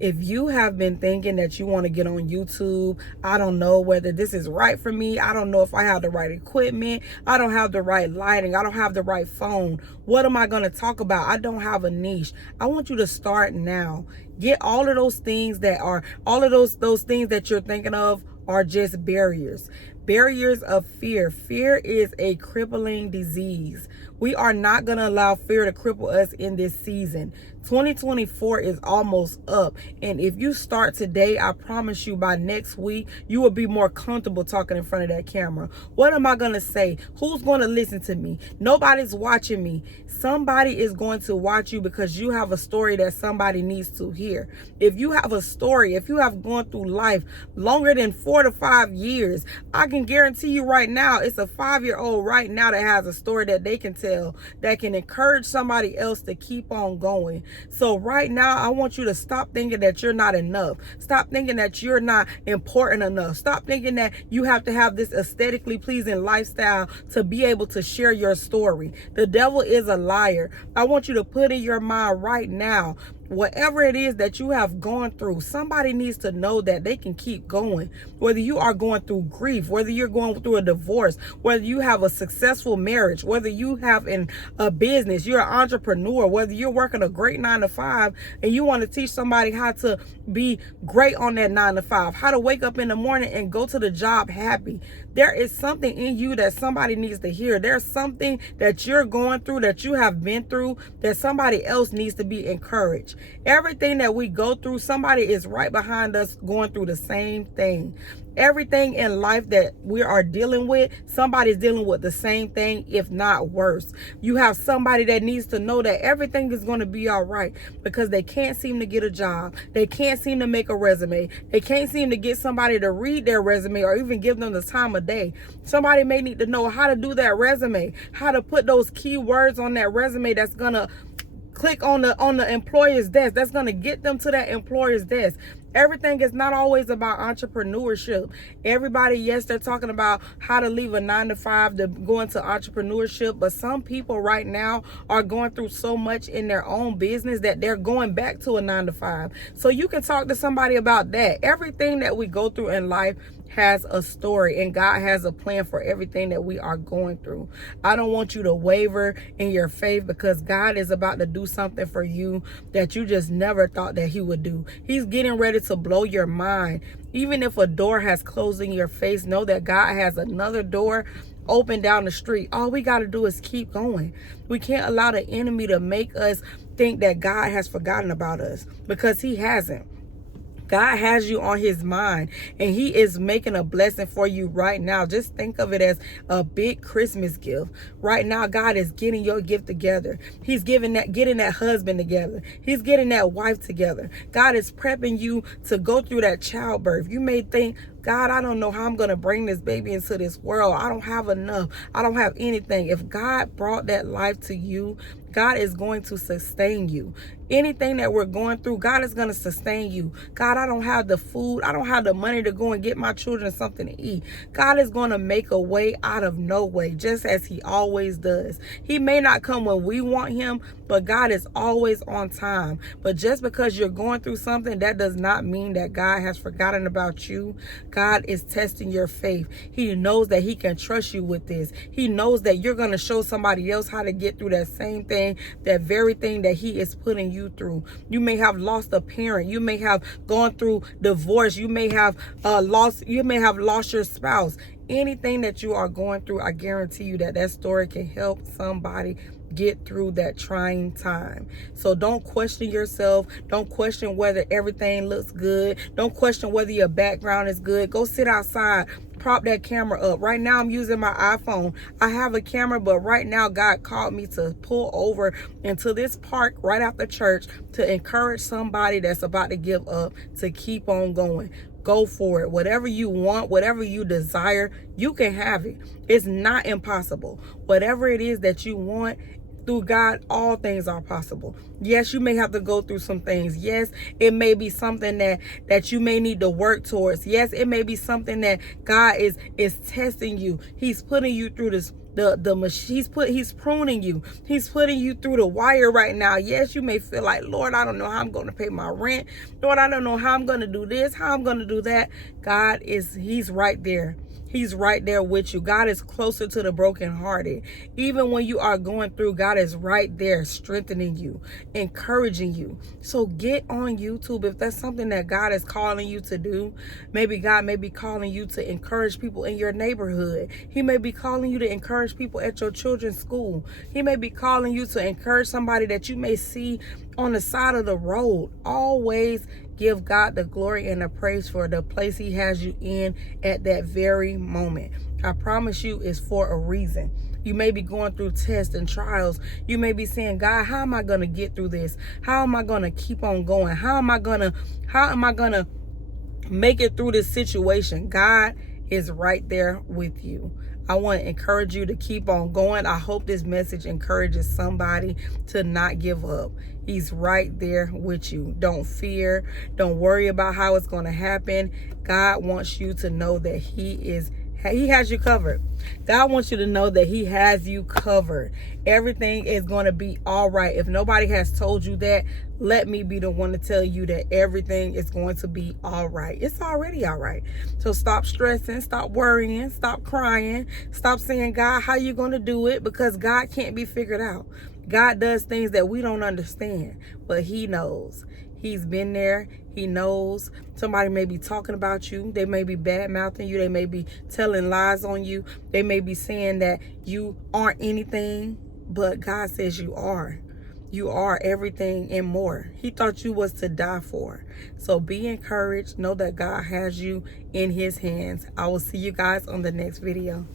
If you have been thinking that you want to get on YouTube, I don't know whether this is right for me. I don't know if I have the right equipment. I don't have the right lighting. I don't have the right phone. What am I going to talk about? I don't have a niche. I want you to start now. Get all of those things that are, all of those things that you're thinking of are just barriers. Barriers of fear. Fear is a crippling disease. We are not going to allow fear to cripple us in this season. 2024 is almost up. And if you start today, I promise you by next week, you will be more comfortable talking in front of that camera. What am I going to say? Who's going to listen to me? Nobody's watching me. Somebody is going to watch you because you have a story that somebody needs to hear. If you have a story, if you have gone through life longer than 4 to 5 years, I can guarantee you right now, it's a 5-year-old right now that has a story that they can tell that can encourage somebody else to keep on going. So right now, I want you to stop thinking that you're not enough. Stop thinking that you're not important enough. Stop thinking that you have to have this aesthetically pleasing lifestyle to be able to share your story. The devil is a liar. I want you to put in your mind right now, whatever it is that you have gone through, somebody needs to know that they can keep going. Whether you are going through grief, whether you're going through a divorce, whether you have a successful marriage, whether you have a business, you're an entrepreneur, whether you're working a great 9 to 5 and you want to teach somebody how to be great on that 9 to 5, how to wake up in the morning and go to the job happy. There is something in you that somebody needs to hear. There's something that you're going through, that you have been through, that somebody else needs to be encouraged. Everything that we go through, somebody is right behind us going through the same thing. Everything in life that we are dealing with, somebody's dealing with the same thing, if not worse. You have somebody that needs to know that everything is going to be all right because they can't seem to get a job. They can't seem to make a resume. They can't seem to get somebody to read their resume or even give them the time of day. Somebody may need to know how to do that resume, how to put those keywords on that resume that's going to click on the employer's desk, that's going to get them to that employer's desk. Everything is not always about entrepreneurship. Everybody, yes, they're talking about how to leave a 9 to 5 to go into entrepreneurship, but some people right now are going through so much in their own business that they're going back to a 9 to 5. So you can talk to somebody about that. Everything that we go through in life has a story, and God has a plan for everything that we are going through. I don't want you to waver in your faith because God is about to do something for you that you just never thought that he would do. He's getting ready to blow your mind. Even if a door has closed in your face, know that God has another door open down the street. All we got to do is keep going. We can't allow the enemy to make us think that God has forgotten about us, because he hasn't. God has you on his mind, and he is making a blessing for you right now. Just think of it as a big Christmas gift. Right now, God is getting your gift together. He's getting that husband together. He's getting that wife together. God is prepping you to go through that childbirth. You may think, God, I don't know how I'm going to bring this baby into this world. I don't have enough. I don't have anything. If God brought that life to you, God is going to sustain you. Anything that we're going through, God is going to sustain you. God, I don't have the food. I don't have the money to go and get my children something to eat. God is going to make a way out of no way, just as he always does. He may not come when we want him, but God is always on time. But just because you're going through something, that does not mean that God has forgotten about you. God is testing your faith. He knows that he can trust you with this. He knows that you're going to show somebody else how to get through that same thing, that very thing that he is putting you through. You may have lost a parent. You may have gone through divorce. You may have lost your spouse. Anything that you are going through, I guarantee you that story can help somebody get through that trying time. So don't question yourself. Don't question whether everything looks good. Don't question whether your background is good. Go sit outside. Prop that camera up. Right now I'm using my iPhone. I have a camera, but right now God called me to pull over into this park right after church to encourage somebody that's about to give up to keep on going. Go for it. Whatever you want, whatever you desire, you can have it. It's not impossible. Whatever it is that you want, through God, all things are possible. Yes, you may have to go through some things. Yes, it may be something that you may need to work towards. Yes, it may be something that God is testing you. He's putting you through this he's pruning you. He's putting you through the wire right now. Yes, you may feel like, Lord, I don't know how I'm going to pay my rent. Lord, I don't know how I'm going to do this, how I'm going to do that. He's right there. He's right there with you. God is closer to the brokenhearted. Even when you are going through, God is right there strengthening you, encouraging you. So get on YouTube. If that's something that God is calling you to do, maybe God may be calling you to encourage people in your neighborhood. He may be calling you to encourage people at your children's school. He may be calling you to encourage somebody that you may see on the side of the road. Always give God the glory and the praise for the place he has you in at that very moment. I promise you, it's for a reason. You may be going through tests and trials. You may be saying, God, how am I going to get through this? How am I going to keep on going? How am I going to make it through this situation? God is right there with you. I want to encourage you to keep on going. I hope this message encourages somebody to not give up. He's right there with you. Don't fear. Don't worry about how it's going to happen. God wants you to know that He has you covered. God wants you to know that He has you covered. Everything is going to be all right. If nobody has told you that, let me be the one to tell you that everything is going to be all right. It's already all right. So stop stressing, stop worrying, stop crying, stop saying, God, how you going to do it? Because God can't be figured out. God does things that we don't understand, but He knows. He's been there. He knows. Somebody may be talking about you. They may be bad-mouthing you. They may be telling lies on you. They may be saying that you aren't anything, but God says you are. You are everything and more. He thought you was to die for. So be encouraged. Know that God has you in His hands. I will see you guys on the next video.